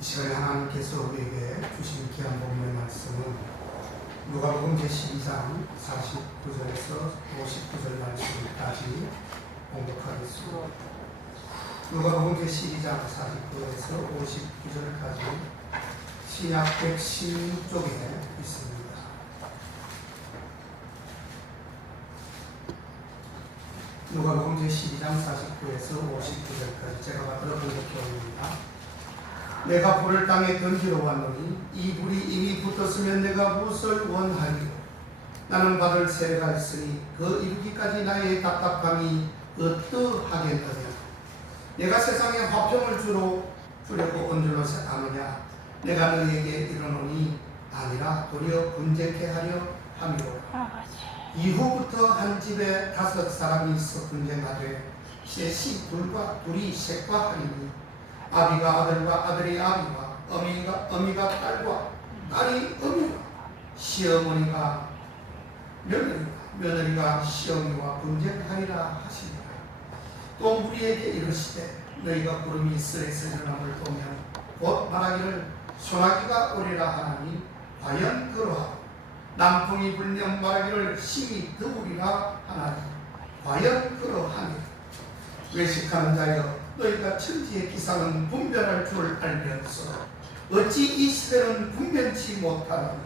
이 시간에 하나님께서 우리에게 주신 귀한 복음의 말씀은 누가복음 제12장 49절에서 59절 말씀까지 공독하겠습니다. 누가복음 제12장 49절에서 59절까지 신약 116쪽에 있습니다. 누가복음 제12장 49에서 59절까지 제가 받들어 본 교훈입니다. 내가 불을 땅에 던지러 왔노니 이 불이 이미 붙었으면 내가 무엇을 원하리요? 나는 받을 세례가 있으니 그 이루기까지 나의 답답함이 어떠하겠느냐? 내가 세상에 화평을 주려고 온 줄로 아느냐? 내가 너희에게 이르노니 아니라 도리어 분쟁케 하려 함이로라. 이후부터 한 집에 5 사람이 있어 분쟁하되 셋이 둘이 셋과 하리니 아비가 아들과 아들이 아비와 어미가 딸과 딸이 어미와 시어머니가 며느리가 시어머니와 분쟁하리라 하시니라. 또 우리에게 이르시되 너희가 구름이 스레스레 일어남을 보면 곧 말하기를 소나기가 오리라 하나니 과연 그러하고 남풍이 불면 말하기를 심히 더우리라 하나니 과연 그러하니 외식하는 자여 너희가 천지의 기상은 분별할 줄 알면서 어찌 이 시대는 분별치 못하느냐?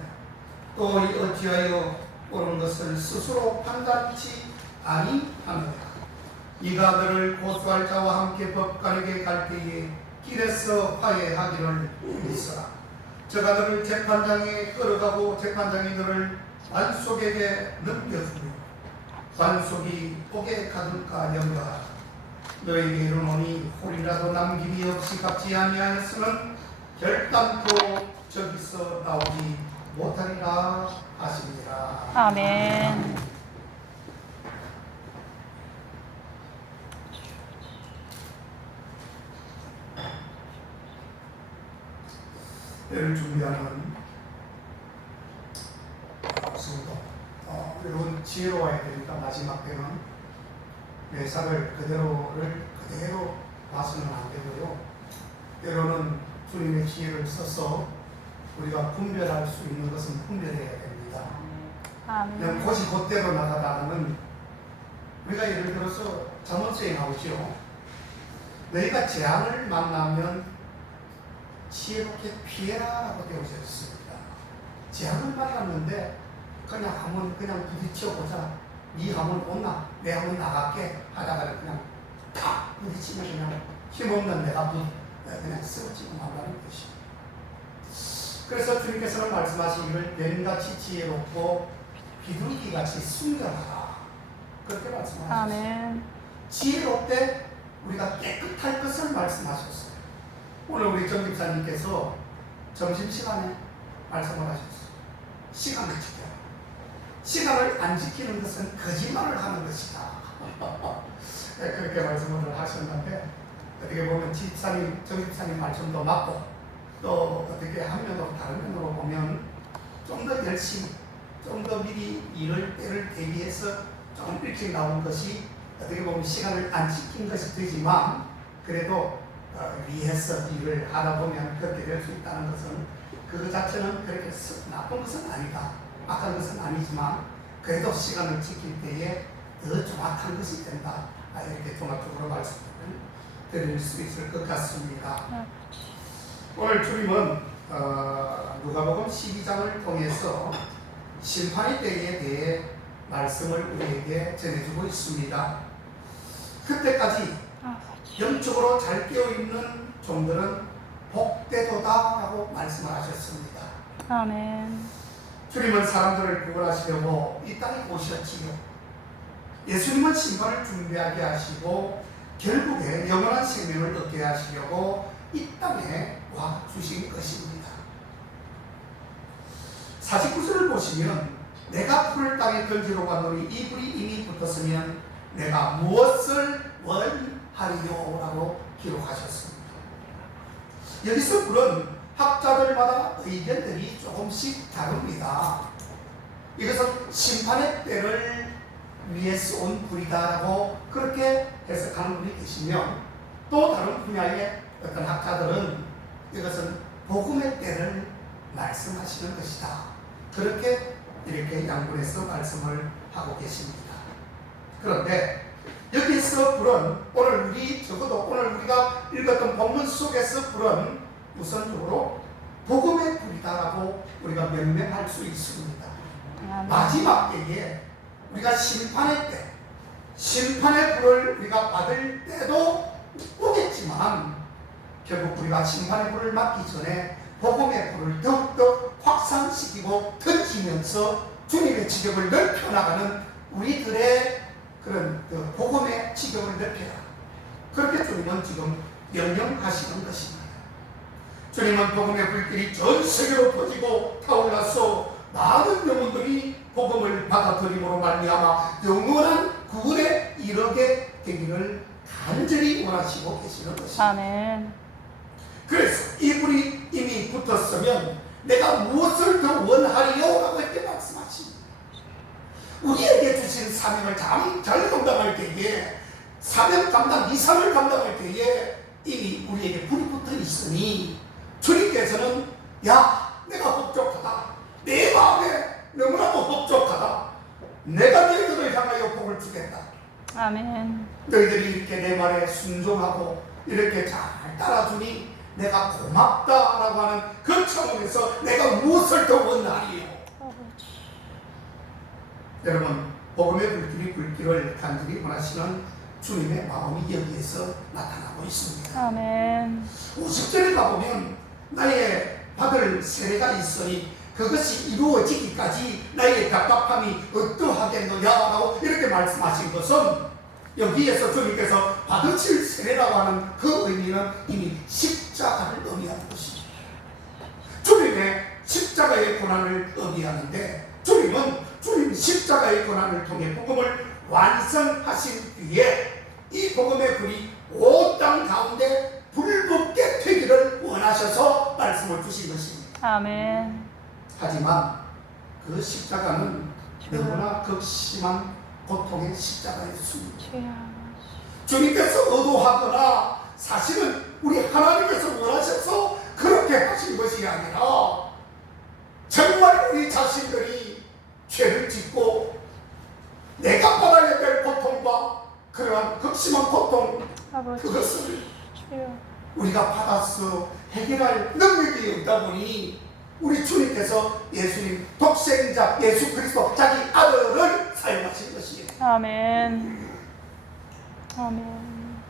또 어찌하여 옳은 것을 스스로 판단치 아니하느냐? 네가 너를 고소할 자와 함께 법관에게 갈 때에 길에서 화해하기를 믿으라. 저가 너를 재판장에 끌어가고 재판장이 너를 관속에게 넘겨주며 관속이 옥에 가둘까 염려하라. 너에게 이르노니 홀이라도 남김이 없이 갚지 아니하였으면 결단코 저기서 나오지 못하리라 하시니라. 아멘. 때를 준비하는 성도, 여러분 지혜로워야 되니까 마지막 때는 매사를 그대로 봐서는 안 되고요. 때로는 주님의 지혜를 써서 우리가 분별할 수 있는 것은 분별해야 됩니다. 그냥 곧이 곧대로 나가다가는 우리가 예를 들어서 잠언서에 나오죠. 너희가 재앙을 만나면 지혜롭게 피해라라고 되어져 있습니다. 재앙을 만났는데 그냥 부딪혀보자. 네 하면 온나 내 하면 나갈게 하다가 그냥 탁 부딪히면 그냥 힘없는 내가 그냥 쓰러지고 말라는 것입니다. 그래서 주님께서는 말씀하시기를 뱀같이 지혜롭고 비둘기같이 순결하라 그렇게 말씀하셨어요. 아멘. 지혜롭되 우리가 깨끗할 것을 말씀하셨어요. 오늘 우리 정 집사님께서 점심시간에 말씀을 하셨어요. 시간을 지켜라. 시간을 안 지키는 것은 거짓말을 하는 것이다. 그렇게 말씀을 하셨는데 어떻게 보면 정 집사님 말씀도 맞고 또 어떻게 한 면으로 다른 면으로 보면 좀 더 열심히 좀 더 미리 때를 대비해서 좀 일찍 나온 것이 어떻게 보면 시간을 안 지킨 것이 되지만 그래도 위해서 일을 하다 보면 그렇게 될 수 있다는 것은 그 자체는 그렇게 나쁜 것은 아니다. 악한 것은 아니지만 그래도 시간을 지킬 때에 더 정확한 것이 된다. 이렇게 종합적으로 말씀을 드릴 수 있을 것 같습니다. 오늘 주님은 누가복음 12장을 통해서 심판의 때에 대해 말씀을 우리에게 전해주고 있습니다. 그때까지 영적으로 잘 깨어있는 종들은 복되도다라고 말씀을 하셨습니다. 아멘. 주님은 사람들을 구원하시려고 이 땅에 오셨지요. 예수님은 심판을 준비하게 하시고 결국에 영원한 생명을 얻게 하시려고 이 땅에 와 주신 것입니다. 49절을 보시면 내가 불을 땅에 던지러 갔노니 이 불이 이미 붙었으면 내가 무엇을 원하리요? 라고 기록하셨습니다. 여기서 불은 학자들마다 의견들이 조금씩 다릅니다. 이것은 심판의 때를 위해서 온 불이다라고 그렇게 해석하는 분이 계시면 또 다른 분야의 어떤 학자들은 이것은 복음의 때를 말씀하시는 것이다. 그렇게 이렇게 양분해서 말씀을 하고 계십니다. 그런데 여기서 불은 오늘 적어도 오늘 우리가 읽었던 본문 속에서 불은 우선적으로 복음의 불이다라고 우리가 명명할 수 있습니다. 마지막 때에 우리가 심판의 불을 우리가 받을 때도 오겠지만 결국 우리가 심판의 불을 맞기 전에 복음의 불을 더욱더 확산시키고 던지면서 주님의 지경을 넓혀나가는 우리들의 그런 복음의 지경을 넓혀라. 그렇게 주님은 지금 명령하시는 것입니다. 주님은 복음의 불길이 전 세계로 퍼지고 타올라서 많은 영혼들이 복음을 받아들임으로 말미암아 영원한 구원에 이르게 되기를 간절히 원하시고 계시는 것입니다. 아멘. 그래서 이 불이 이미 붙었으면 내가 무엇을 더 원하리요? 라고 이렇게 말씀하십니다. 우리에게 주신 사명을 잘 감당할 때에 사명 감당, 이상을 감당할 때에 이미 우리에게 불이 붙어 있으니 주님께서는 야, 내가 혹족하다. 내 마음에 너무나도 혹족하다. 내가 너희들을 향하여 복을 주겠다. 아멘. 너희들이 이렇게 내 말에 순종하고 이렇게 잘 따라주니 내가 고맙다라고 하는 그 차원에서 내가 무엇을 더 원하리요? 여러분, 복음의 불길을 간절히 원하시는 주님의 마음이 여기에서 나타나고 있습니다. 아멘. 50절에 가보면 나의 받을 세례가 있으니 그것이 이루어지기까지 나의 답답함이 어떠하겠느냐라고 이렇게 말씀하신 것은 여기에서 주님께서 받으실 세례라고 하는 그 의미는 이미 십자가를 의미하는 것입니다. 주님의 십자가의 고난을 의미하는데 주님은 주님 십자가의 고난을 통해 복음을 완성하신 뒤에 이 복음의 불이 온 땅 가운데 불붙게 되기를 원하셔서 말씀을 주신 것입니다. 아멘. 하지만 그 십자가는 너무나 극심한 고통의 십자가였습니다. 주님께서 의도하거나 사실은 우리 하나님께서 원하셔서 그렇게 하신 것이 아니라 정말 우리 자신들이 죄를 짓고 내가 받아야 될 고통과 그러한 극심한 고통, 그것을 우리가 받아서 해결할 능력이 없다 보니 우리 주님께서 예수님 독생자 예수 그리스도 자기 아들을 사용하신 것이에요. 아멘. 아멘.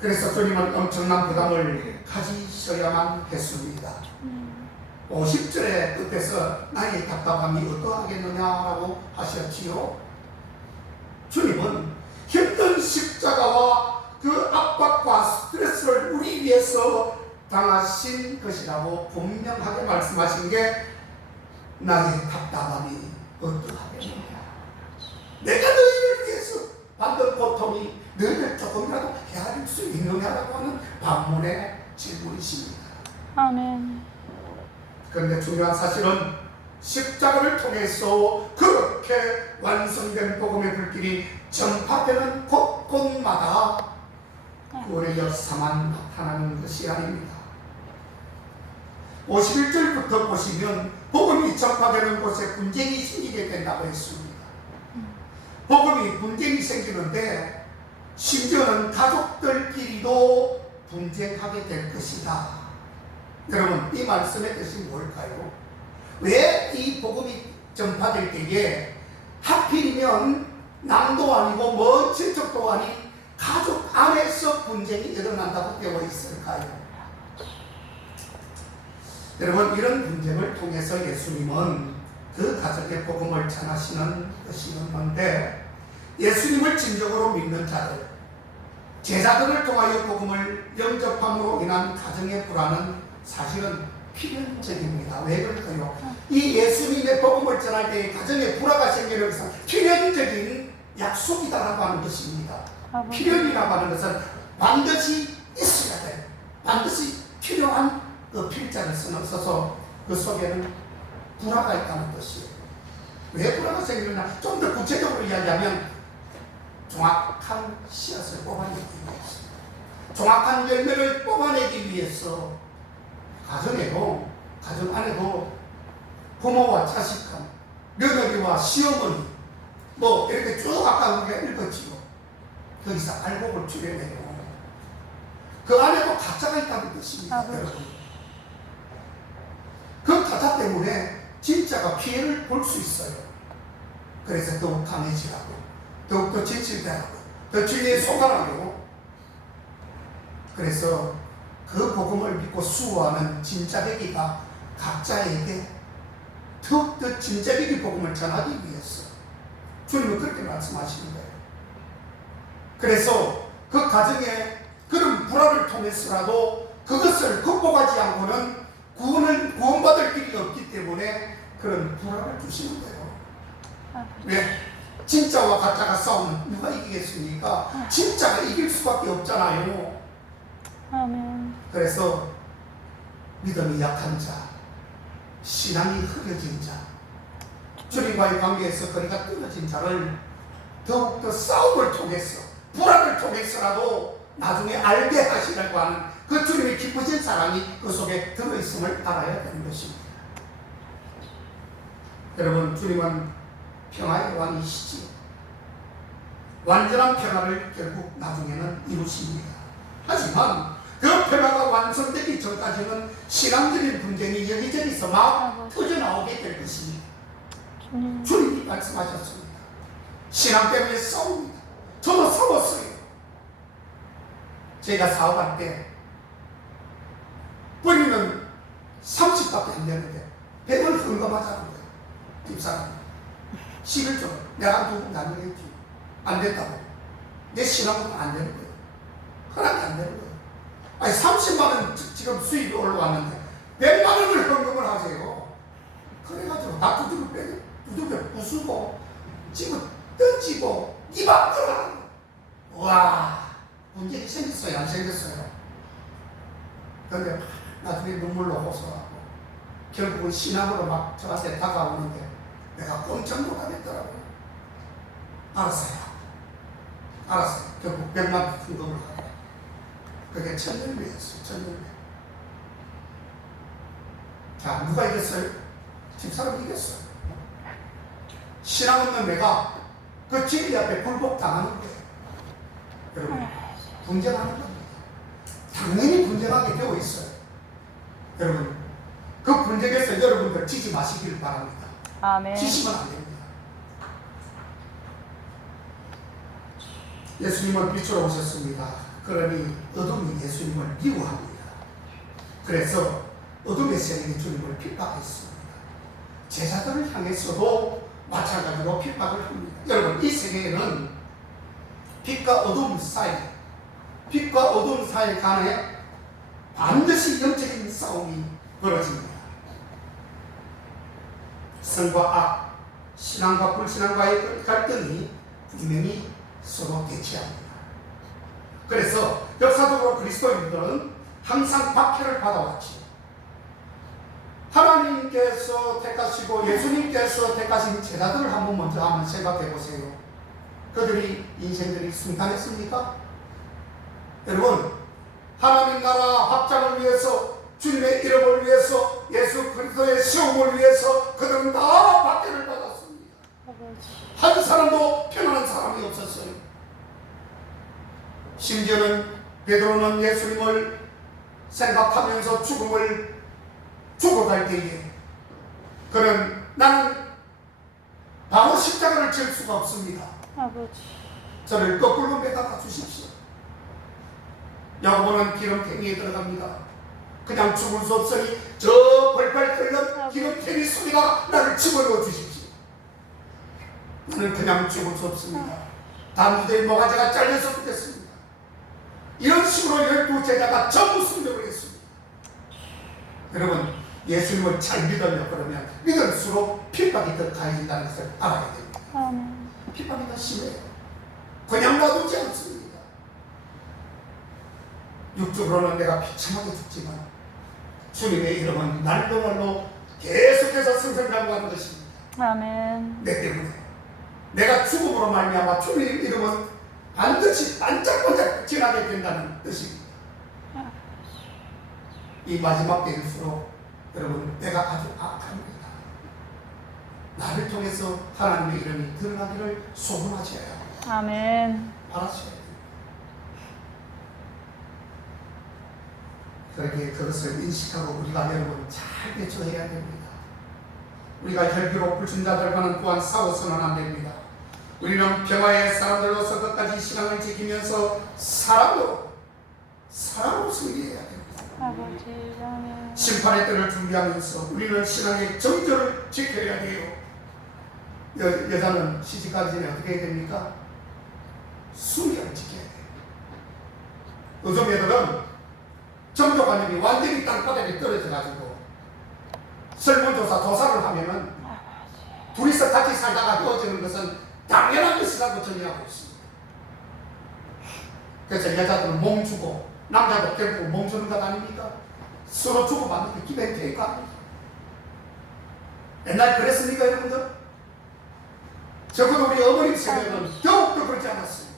그래서 주님은 엄청난 부담을 가지셔야만 했습니다. 50절의 끝에서 나의 답답함이 어떠하겠느냐라고 하셨지요. 주님은 힘든 십자가와 그 압박과 스트레스를 우리 위해서 당하신 것이라고 분명하게 말씀하신 게 나의 답답함이 어떠하겠느냐. 내가 너희를 위해서 받는 고통이 너희를 조금이라도 헤아릴 수 있느냐라고 하는 반문의 질문이십니다. 아멘. 그런데 중요한 사실은 십자가를 통해서 그렇게 완성된 복음의 불길이 전파되는 곳곳마다 구원의 역사만 나타나는 것이 아닙니다. 51절부터 보시면 복음이 전파되는 곳에 분쟁이 생기게 된다고 했습니다. 복음이 분쟁이 생기는데 심지어는 가족들끼리도 분쟁하게 될 것이다. 여러분, 이 말씀의 뜻이 뭘까요? 왜 이 복음이 전파될 때에 하필이면 남도 아니고 먼 친척도 아닌 가족 안에서 분쟁이 일어난다고 되어 있을까요? 여러분, 이런 분쟁을 통해서 예수님은 그 가족의 복음을 전하시는 것이었는데 예수님을 진정으로 믿는 자들, 제자들을 통하여 복음을 영접함으로 인한 가정의 불안은 사실은 필연적입니다. 왜 그럴까요? 이 예수님의 복음을 전할 때 가정의 불화가 생기는 것은 필연적인 약속이다라고 하는 것입니다. 필연이라고 하는 것은 반드시 있어야 돼. 반드시 필요한 그 필자를 써서 그 속에는 불화가 있다는 것이에요. 왜 불화가 생기느냐? 좀 더 구체적으로 이야기하면 정확한 씨앗을 뽑아내기 위해서, 정확한 열매를 뽑아내기 위해서 안에도 부모와 자식간, 며느리와 시어머니, 뭐 이렇게 쭉 아까 우리가 읽었지요. 거기서 알곡을 줄여내요. 그 안에도 가짜가 있다는 뜻입니다. 아버지. 여러분. 그 가짜 때문에 진짜가 피해를 볼 수 있어요. 그래서 더욱 강해지라고, 더욱더 진실되라고, 더 주님의 속하라고. 그래서 그 복음을 믿고 수호하는 진짜배기가 각자에게 더욱더 진짜배기 복음을 전하기 위해서 주님은 그렇게 말씀하시는 거예요. 그래서 그 가정에 그런 불화를 통해서라도 그것을 극복하지 않고는 구원받을 길이 없기 때문에 그런 불화를 주시는 거예요. 왜? 진짜와 가짜가 싸우면 누가 이기겠습니까? 진짜가 이길 수밖에 없잖아요. 아멘. 그래서 믿음이 약한 자, 신앙이 흐려진 자, 주님과의 관계에서 거리가 떨어진 자를 더욱더 싸움을 통해서, 불화를 통해서라도 나중에 알게 하시려고 하는 그 주님의 기쁘신 사랑이 그 속에 들어있음을 알아야 되는 것입니다. 여러분, 주님은 평화의 왕이시지. 완전한 평화를 결국 나중에는 이루십니다. 하지만 그 평화가 완성되기 전까지는 신앙적인 분쟁이 여기저기서 막 터져나오게 될 것입니다. 주님이 말씀하셨습니다. 신앙 때문에 싸웁니다. 저도 싸웠어요. 제가 사업할 때 뿌리는 30밖에 안 되는데 100을 헌금하자는 거예요. 집사람이 11조 내가 누구 나누겠지. 안 된다고. 내 신앙은 안 되는 거예요. 허락이 안 되는 거예요. 아니 30만 원 지금 수입이 올라왔는데 100만 원을 헌금을 하세요. 그래가지고 다 두들겨 부수고 지금 던지고 이 맘대로 하는 거예요. 와, 문제가 생겼어요? 안 생겼어요? 그런데 나중에 눈물로 호소하고 결국은 신앙으로 막 저한테 다가오는데 내가 꼼짝 못하겠더라고요. 알았어요. 결국 100만 헌금을 하고 그게 천년위였어요. 천년위. 자, 누가 이겼어요? 집사람이 이겼어요. 신앙 없는 내가 그 진리 앞에 굴복당하는 거예요. 여러분, 분쟁하는 겁니다. 당연히 분쟁하게 되어 있어요. 여러분, 그 분쟁에서 여러분들 지지 마시기를 바랍니다. 아멘. 지시면 안 됩니다. 예수님은 빛으로 오셨습니다. 그러니 어둠이 예수님을 미워합니다. 그래서 어둠의 세력이 주님을 핍박했습니다. 제자들을 향해서도 마찬가지로 핍박을 합니다. 여러분, 이 세계에는 빛과 어둠 사이 간에 반드시 영적인 싸움이 벌어집니다. 선과 악, 신앙과 불신앙과의 갈등이 분명히 서로 대치합니다. 그래서 역사적으로 그리스도인들은 항상 박해를 받아왔지. 하나님께서 택하시고 예수님께서 택하신 제자들을 한번 생각해 보세요. 그들이 인생들이 순탄했습니까? 여러분, 하나님 나라 확장을 위해서, 주님의 이름을 위해서, 예수 그리스도의 시험을 위해서 그들은 다 박해를 받았습니다. 한 사람도 편안한 사람이 없었어요. 심지어는 베드로는 예수님을 생각하면서 죽어갈 때에 그는 나는 바로 십자가를 질 수가 없습니다. 아버지. 저를 거꾸로 매달아 주십시오. 야고보는 기름탱이에 들어갑니다. 그냥 죽을 수 없으니 저 벌벌 끓는 기름탱이 소리가 나를 집어넣어 주십시오. 나는 그냥 죽을 수 없습니다. 단두대의 모가지가 잘려서 죽겠습니다. 이런 식으로 12제자가 전부 순종을 했습니다. 여러분, 예수님을 잘 믿으려 그러면 믿을수록 핍박이 더 가해진다는 것을 알아야 됩니다. 핍박이 더 심해요. 그냥 놔두지 않습니다. 육적으로는 내가 비참하게 죽지만 주님의 이름은 날로 날로 계속해서 승승장구하는 것입니다. 아멘. 내 때문에 내가 죽음으로 말미암아 주님의 이름은 반드시 반짝반짝 지나게 된다는 뜻입니다. 이 마지막 때일수록 여러분, 때가 아주 악합니다. 나를 통해서 하나님의 이름이 드러나기를 소원하셔야 해요. 아멘. 바라셔야 돼요. 그렇게 그것을 인식하고 우리가 여러분 잘 대처해야 됩니다. 우리가 혈기로 불순 자들과는 또한 싸워서는 안 됩니다. 우리는 평화의 사람들로서 끝까지 신앙을 지키면서 사랑으로 승리해야 됩니다. 아버지, 아멘. 심판의 때를 준비하면서 우리는 신앙의 정절을 지켜야 돼요. 여자는 시집가기 전에 어떻게 해야 됩니까? 순결을 지켜야 돼요. 요즘 애들은 정조관념이 완전히 땅바닥에 떨어져가지고 설문조사 조사를 하면은 둘이서 같이 살다가 헤어지는 것은 당연한 것이라고 정의하고 있습니다. 그래서 여자들은 몸 주고 남자도 결국 몸 주는 것 아닙니까? 서로 주고받는 게 기본이 되니까. 옛날 그랬습니까, 여러분들? 적어도 우리 어머님 세대는 더욱더 그렇지 않았어요.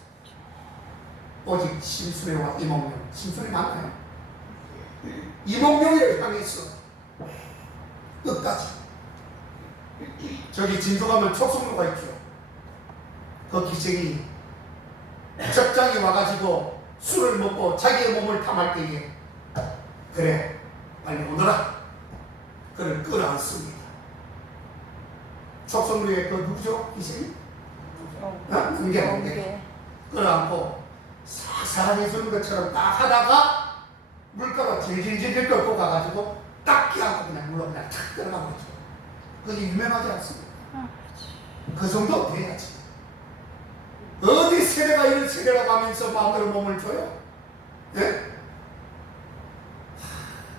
오직 심순애와 이몽룡, 심순애 맞나요? 이몽룡을 향해서 끝까지. 저기 진도 가면 촉성로가 있죠. 그 기생이 적장에 와가지고 술을 먹고 자기의 몸을 탐할 때에 그래 빨리 오너라 그를 끌어안습니다. 촉성로에 그 누구죠? 기생이? 은계 끌어안고 싹 사랑해주는 것처럼 딱 하다가 물가가 질질질 끓고 가가지고 딱 끼안고 그냥 물로 그냥 탁 들어가버리죠. 그게 유명하지 않습니까? 그 정도 돼야지. 어디 세대가 이런 세대라고 하면서 마음대로 몸을 줘요? 예?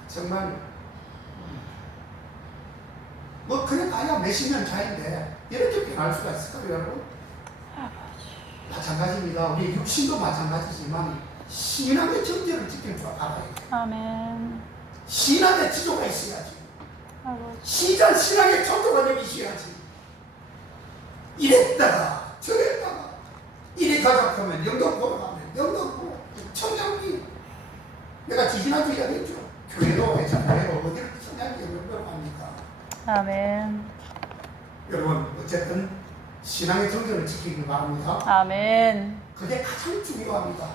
정말 뭐 그래 봐야 몇십 년 차인데 이렇게 변할 수가 있을까요, 여러분? 마찬가지입니다. 우리 육신도 마찬가지지만 신앙의 정죄를 지킬 줄 알아야 돼요. 아멘. 신앙의 지조가 있어야지. 아버지. 신앙의 전도관념이 있어야지. 이랬다가 저랬다가 이리 가자하면 영덕 보러 가면 영덕 보러 청량리 내가 지지난주 이야기했죠. 교회도 했잖아요. 어디를 청량리 영덕 합니까? 아멘. 여러분 어쨌든 신앙의 정도를 지키기 바랍니다. 아멘. 그게 가장 중요합니다.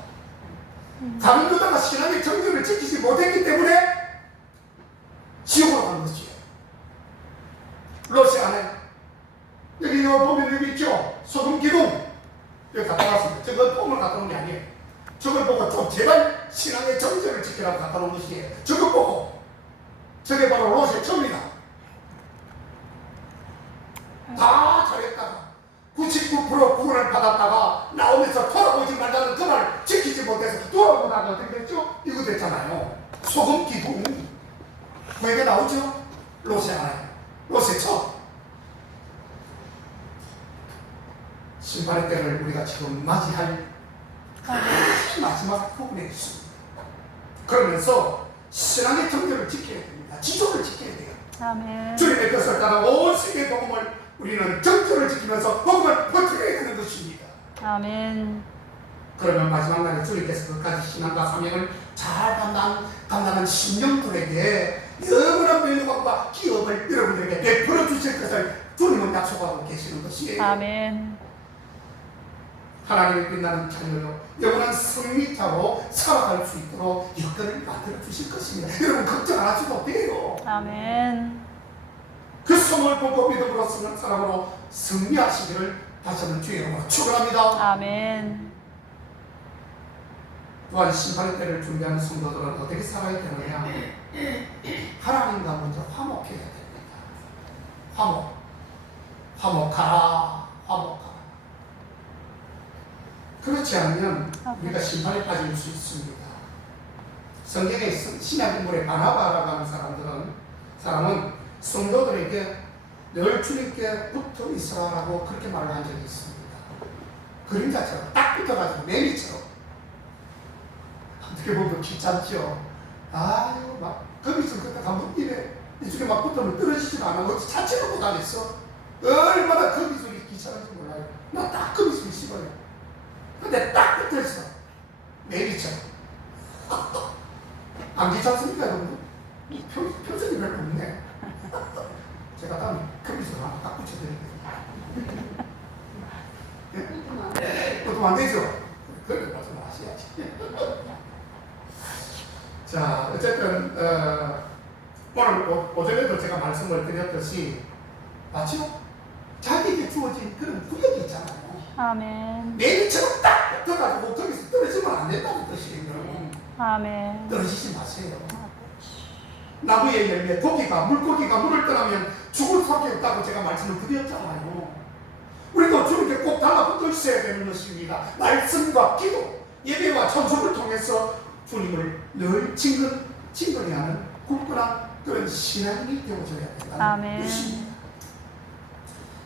다른 교다가 신앙의 정도를 지키지 못했기 때문에 지옥으로 가는 것이에요. 러시아 안에 여기 보면 여기 있죠. 소금 기둥 여기 갖다 놨습니다. 저건 폼을 갖다 놓은 게 아니에요. 저걸 보고 좀 제발 신앙의 정절을 지키라고 갖다 놓은 것이에요. 저걸 보고 저게 바로 러시아 처음이다. 다 잘했다가 99% 구원을 받았다가 나오면서 돌아보지 말라는 그 말을 지키지 못해서 돌아보다가 어떻게 됐죠? 이거 됐잖아요. 소금 기둥 그에게 나오죠? 러시아에 러시아 처음 심판의 때를 우리가 지금 맞이할 마지막 부분에 있습니다. 그러면서 신앙의 정절을 지켜야 됩니다. 지조를 지켜야 돼요. 아멘. 주님의 뜻을 따라 온 세계 복음을 우리는 정절을 지키면서 복음을 퍼뜨려야 되는 것입니다. 아멘. 그러면 마지막 날에 주님께서 그까지 신앙과 사명을 잘 감당한 신령들에게 영원한 명령과 기업을 여러분들에게 베풀어 주실 것을 주님은 약속하고 계시는 것이에요. 아멘. 하나님의 빛나는 자녀로 영원한 승리자로 살아갈 수 있도록 여건을 만들어 주실 것입니다. 여러분 걱정 안 하셔도 돼요. 아멘. 그 소망을 보고 믿음으로 쓰는 사람으로 승리하시기를 다시 한번 주의 이름으로 축원합니다. 아멘. 또한 심판의 때를 준비하는 성도들은 어떻게 살아야 되느냐? 하나님과 먼저 화목해야 됩니다. 화목하라. 그렇지 않으면 우리가 심판에 빠질 수 있습니다. 성경에 신약 인물의 바나바라고 하는 사람은 성도들에게 늘 주님께 붙어 있으라고 그렇게 말을 한 적이 있습니다. 그림자처럼 딱 붙어가지고 매미처럼. 어떻게 보면 귀찮죠. 아유 막 거기서 그때 한번 입에 이쪽에 막 붙으면 떨어지지도 않아. 어찌 자체를 못하겠어. 얼마나 거기서 귀찮은지 몰라요. 나 딱 거기서 씹어요. 근데 딱 붙어있어. 매미처럼. 안 귀찮습니까 여러분? 표정이 별로 없네. 때문에 제가 다음에 컴퓨터로 하나 딱 붙여드릴게요. 그것도 안 되죠? 그렇게 말씀하셔야지. 자, 어쨌든 오늘 오전에도 제가 말씀을 드렸듯이 맞죠? 자기에게 주어진 그런 구역이 있잖아요. 아멘. 매일처럼 딱 붙어가지고 거기서 떨어지면 안 된다는 뜻이에요. 아멘. 떨어지지 마세요. 나무의 열매, 물고기가 물을 떠나면 죽을 수밖에 없다고 제가 말씀을 드렸잖아요. 우리도 주님께 꼭 달라붙어 있어야 되는 것입니다. 말씀과 기도, 예배와 찬송을 통해서 주님을 늘 친근히 하는 굳건한 그런 신앙이 되어져야 된다는 것입니다.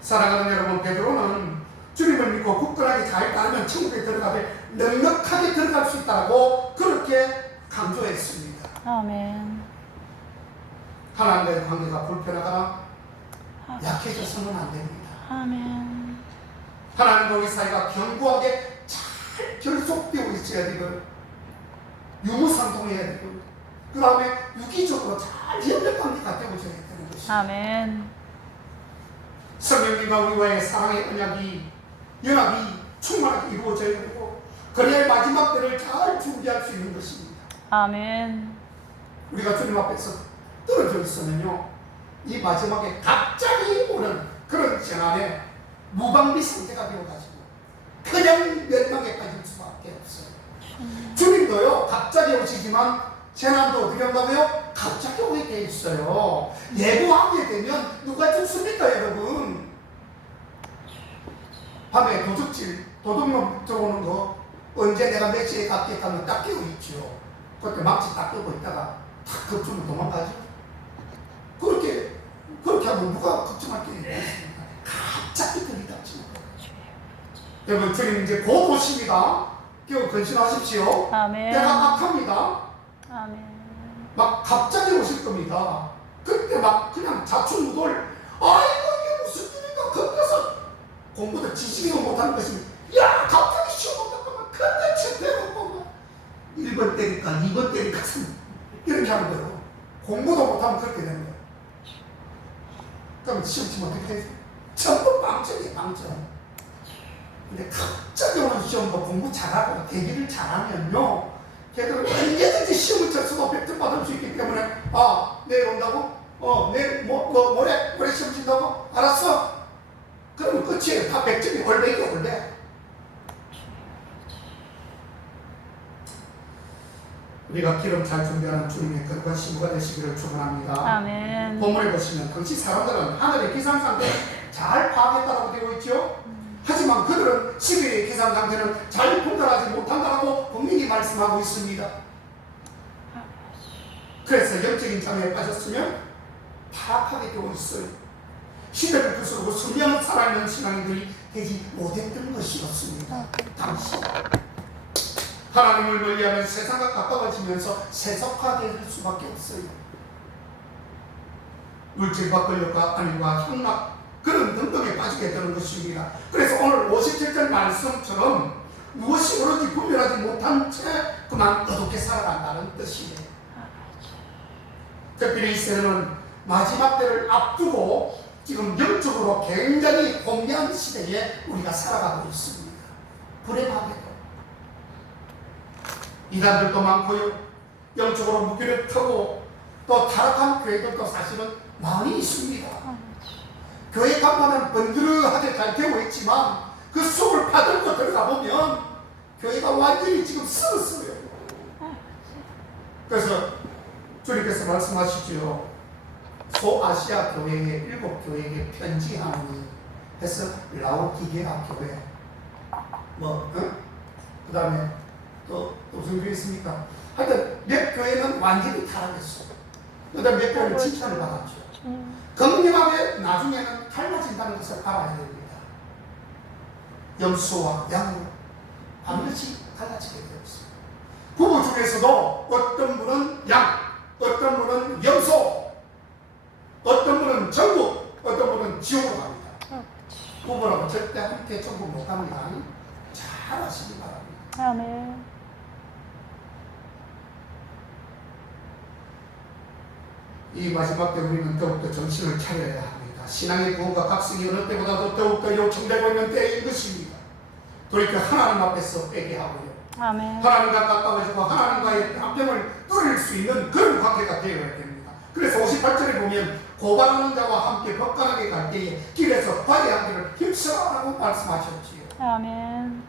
사랑하는 여러분, 베드로는 주님을 믿고 굳건하게 잘 따르면 천국에 들어가되 넉넉하게 들어갈 수 있다고 그렇게 강조했습니다. 아멘. 하나님과의 관계가 불편하거나 약해져서는 안 됩니다. 아멘. 하나님과 우리 사이가 견고하게 잘 결속되어 있어야 되고 유무상통해야 되고 그 다음에 유기적으로 잘 연결관계가 되어져야 되는 것입니다. 아멘. 성령님과 우리와의 사랑의 연합이 충만하게 이루어져야 되고 그래야 마지막 때를 잘 준비할 수 있는 것입니다. 아멘. 우리가 주님 앞에서 떨어져 있으면요 이 마지막에 갑자기 오는 그런 재난에 무방비 상태가 되어가지고 그냥 멸망에 빠질 수밖에 없어요. 주님도요 갑자기 오시지만 재난도 어떻게 한다고요? 갑자기 오게 돼 있어요. 예고하게 되면 누가 죽습니까 여러분? 밤에 도둑놈 들어오는 거 언제 내가 몇 시에 갔겠다면 딱 끼고 있죠. 그때 망치 딱 끼고 있다가 탁 겁주면 도망가죠. 그렇게 하면 누가 걱정할 게 있습니까? 갑자기 들이닥치는 거예요. 여러분 주님 이제 곧 오십니다. 기억 근신하십시오. 아멘. 때가 악합니다. 아멘. 막 갑자기 오실 겁니다. 그때 막 그냥 자충우돌 아이고 이게 무슨 일인가 겁나서 공부도 지식이도 못하는 것입니다. 야 갑자기 시험 온다고 그때 침대로 1번 때릴까 2번 때릴까 이렇게 하는 거예요. 공부도 못하면 그렇게 되는 거예요. 그럼 시험 치면 어떻게 되죠? 전부 빵점이에요. 빵점. 근데 갑자기 오는 시험도 공부 잘하고 대비를 잘하면요 걔들은 언제든지 시험을 칠 수도 100점 받을 수 있기 때문에 내일 온다고? 내일 모레 시험 친다고? 알았어? 그러면 끝이에요. 다 100점이 올백이야 올백. 우리가 기름 잘 준비하는 주님의 것과 신부가 되시기를 축원합니다. 아멘. 본문에 보시면 당시 사람들은 하늘의 기상 상태를 잘 파악했다고 되어 있죠. 하지만 그들은 12의 기상 상태는 잘 분별하지 못한다고 분명히 말씀하고 있습니다. 그래서 영적인 잠에 빠졌으면 타락하게 되어 있어요. 시대를 부수고 순리한 살아있는 신앙인들이 되지 못했던 것이었습니다. 당시 하나님을 멀리하면 세상과 가까워지면서 세속화될 수밖에 없어요. 물질과 권력과 안위와 향락 그런 등등에 빠지게 되는 것입니다. 그래서 오늘 57절 말씀처럼 무엇이 옳은지 분별하지 못한 채 그만 어둡게 살아간다는 뜻이에요. 특별히 이스라엘은 마지막 때를 앞두고 지금 영적으로 굉장히 혼미한 시대에 우리가 살아가고 있습니다. 불행하게도 이단들도 많고요. 영적으로 무기를 펴고 또 타락한 교회들도 사실은 많이 있습니다. 교회 간판은 번드르하게 잘 되어 있지만 그 속을 파들고 들어가 보면 교회가 완전히 지금 썩었어요. 그래서 주님께서 말씀하시죠. 소아시아 교회의 7교회에게 편지하니 해서 라오디게아 교회 그 다음에 또 무슨 교회 있습니까? 하여튼 몇 교회는 완전히 타락했어. 그 다음에 몇 교회는 칭찬을 받았죠. 건강하게 나중에는 닮아진다는 것을 알아야 됩니다. 염소와 양으로 반드시 달라지게 되었습니다. 부부 중에서도 어떤 분은 양, 어떤 분은 염소, 어떤 분은 전국, 어떤 분은 지옥으로 갑니다. 부부라고 절대 함께 전국 못합니다. 잘 아시기 바랍니다. 아멘. 이 마지막 때 우리는 더욱더 정신을 차려야 합니다. 신앙의 구원과 각성이 어느 때보다도 더욱더 요청되고 있는 때인 것입니다. 돌이켜 하나님 앞에서 회개하고요. 아멘. 하나님과 가까워지고 하나님과의 함정을 뚫을 수 있는 그런 관계가 되어야 됩니다. 그래서 58절에 보면 고발하는 자와 함께 법관하게 갈 때에 길에서 화해하기를 힘쓰라고 말씀하셨지요. 아멘.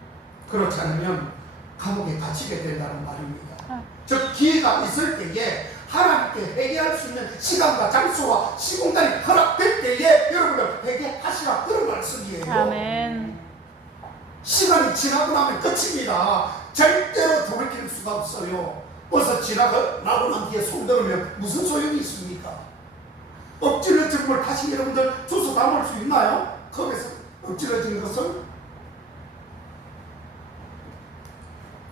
그렇지 않으면 감옥에 갇히게 된다는 말입니다. 아. 즉 기회가 있을 때에 하나님께 회개할 수 있는 시간과 장소와 시공간이 허락될 때에 여러분들 회개하시라 그런 말씀이에요. 아멘. 시간이 지나고 나면 끝입니다. 절대로 돌이킬 수가 없어요. 벌써 지나고 난 뒤에 손 들으면 무슨 소용이 있습니까? 엎질러진 걸 다시 여러분들 주워 담을 수 있나요? 거기서 엎질러진 것을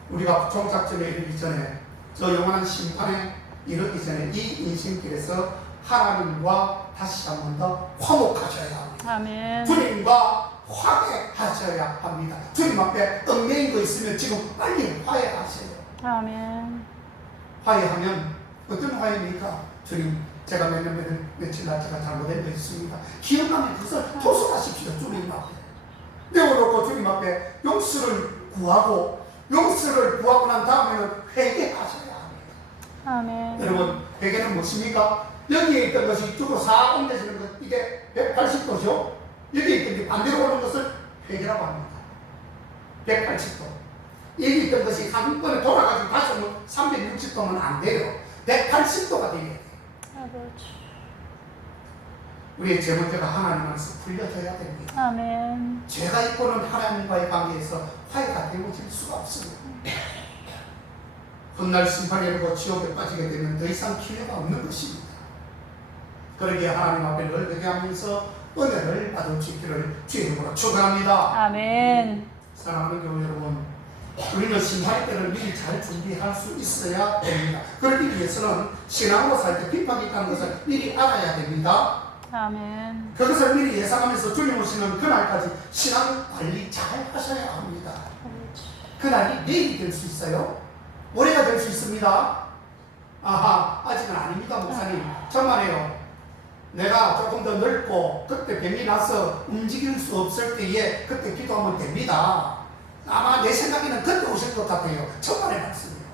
우리가 종착점에 이르기 전에 저 영원한 심판에 이르기 전에 이 인생길에서 하나님과 다시 한 번 더 화목하셔야 합니다. 아멘. 주님과 화해하셔야 합니다. 주님 앞에 얽매인 거 있으면 지금 빨리 화해하세요. 아멘. 화해하면 어떤 화해입니까? 주님, 제가 며칠 날 제가 잘못된 거 있습니다. 기억나면 그것을 토설하십시오. 주님 앞에 내어놓고 주님 앞에 용서를 구하고 용서를 구하고 난 다음에는 회개하셔야 합니다. 아멘. 여러분, 회개는 무엇입니까? 여기에 있던 것이 이쪽으로 싹 옮겨지는 것, 이게 180도죠? 여기에 있던 게 반대로 오는 것을 회개라고 합니다. 180도. 여기 있던 것이 한 번에 돌아가지고 다시 오면 360도는 안 돼요. 180도가 되어야 돼요. 아버지. 우리의 제 문제가 하나님 안에서 풀려져야 됩니다. 아멘. 죄가 있고는 하나님과의 관계에서 화해가 되어질 수가 없습니다. 훗날 심판에 이르고 지옥에 빠지게 되면 더 이상 기회가 없는 것입니다. 그러기에 하나님 앞에 늘 회개하면서 은혜를 받을 수 있기를 주의 이름으로 축원합니다. 아멘. 사랑하는 교회 여러분, 우리는 심판의 때를 미리 잘 준비할 수 있어야 됩니다. 그러기 위해서는 신앙으로 살 때 비판이 있다는 것을 미리 알아야 됩니다. 아멘. 그것을 미리 예상하면서 주님 오시는 그날까지 신앙 관리 잘 하셔야 합니다. 그날이 내일이 될 수 있어요? 올해가 될 수 있습니다. 아하, 아직은 아닙니다, 목사님. 천만에요. 내가 조금 더 넓고 그때 뱀이 나서 움직일 수 없을 때에 그때 기도하면 됩니다. 아마 내 생각에는 그때 오실 것 같아요. 천만의 말씀이에요.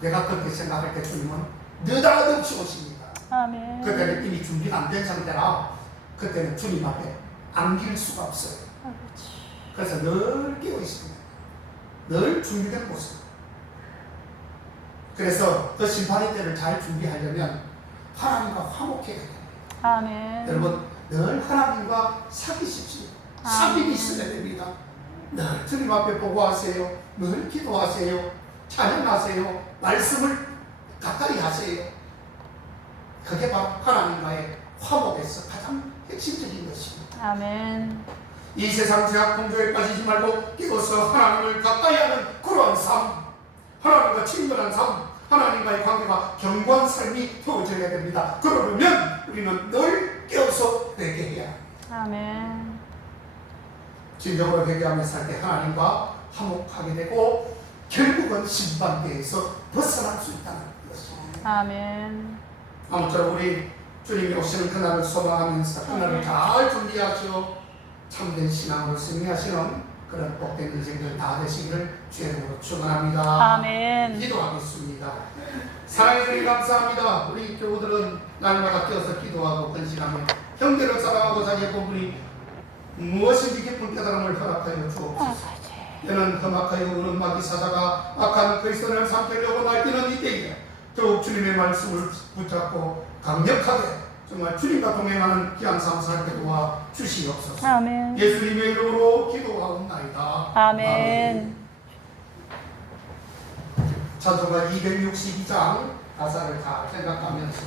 내가 그렇게 생각할 때 주님은 느닷없이 오십니다. 아멘. 그때는 이미 준비가 안 된 상태라 그때는 주님 앞에 안길 수가 없어요. 아버지. 그래서 늘 깨어 있습니다. 늘 준비된 모습. 그래서 그 심판의 때를 잘 준비하려면 하나님과 화목해야 됩니다. 아멘. 여러분 늘 하나님과 사귀십시오. 사귑이 있어야 됩니다. 늘 주님 앞에 보고하세요. 늘 기도하세요. 찬양하세요. 말씀을 가까이 하세요. 그게 바로 하나님과의 화목에서 가장 핵심적인 것입니다. 아멘. 이 세상 죄악 풍조에 빠지지 말고 깨어서 하나님을 가까이 하는 그러한 삶, 하나님과 친근한 삶, 하나님과의 관계가 견고한 삶이 되어져야 됩니다. 그러려면 우리는 늘 깨어서 회개해야 합니다. 아멘. 진정으로 회개하며 살 때 하나님과 화목하게 되고 결국은 심판대에서 벗어날 수 있다는 것입니다. 아멘. 아무쪼록 우리 주님이 오시는 그날을 소망하면서 그날을 잘 준비하시오 참된 신앙으로 승리하시는 그런 복된 인생들 다 되시기를 주의 이름으로 축원합니다. 아멘. 기도하겠습니다. 사랑해 주님 감사합니다. 우리 교우들은 날마다 깨어서 기도하고 근신하며 형제를 사랑하고 자기의 본분이 무엇인지 깊은 깨달음을 허락하여 주옵소서. 너는 험악하여 우는 마귀 사자가 악한 그리스도를 삼키려고 날뛰는 이때에 더욱 주님의 말씀을 붙잡고 강력하게 정말 주님과 동행하는 귀한 삶 살게 도와 주시옵소서. 아멘. 예수님의 이름으로 기도하옵나이다. 아멘. 찬송가 262장 가사를 잘 생각하면서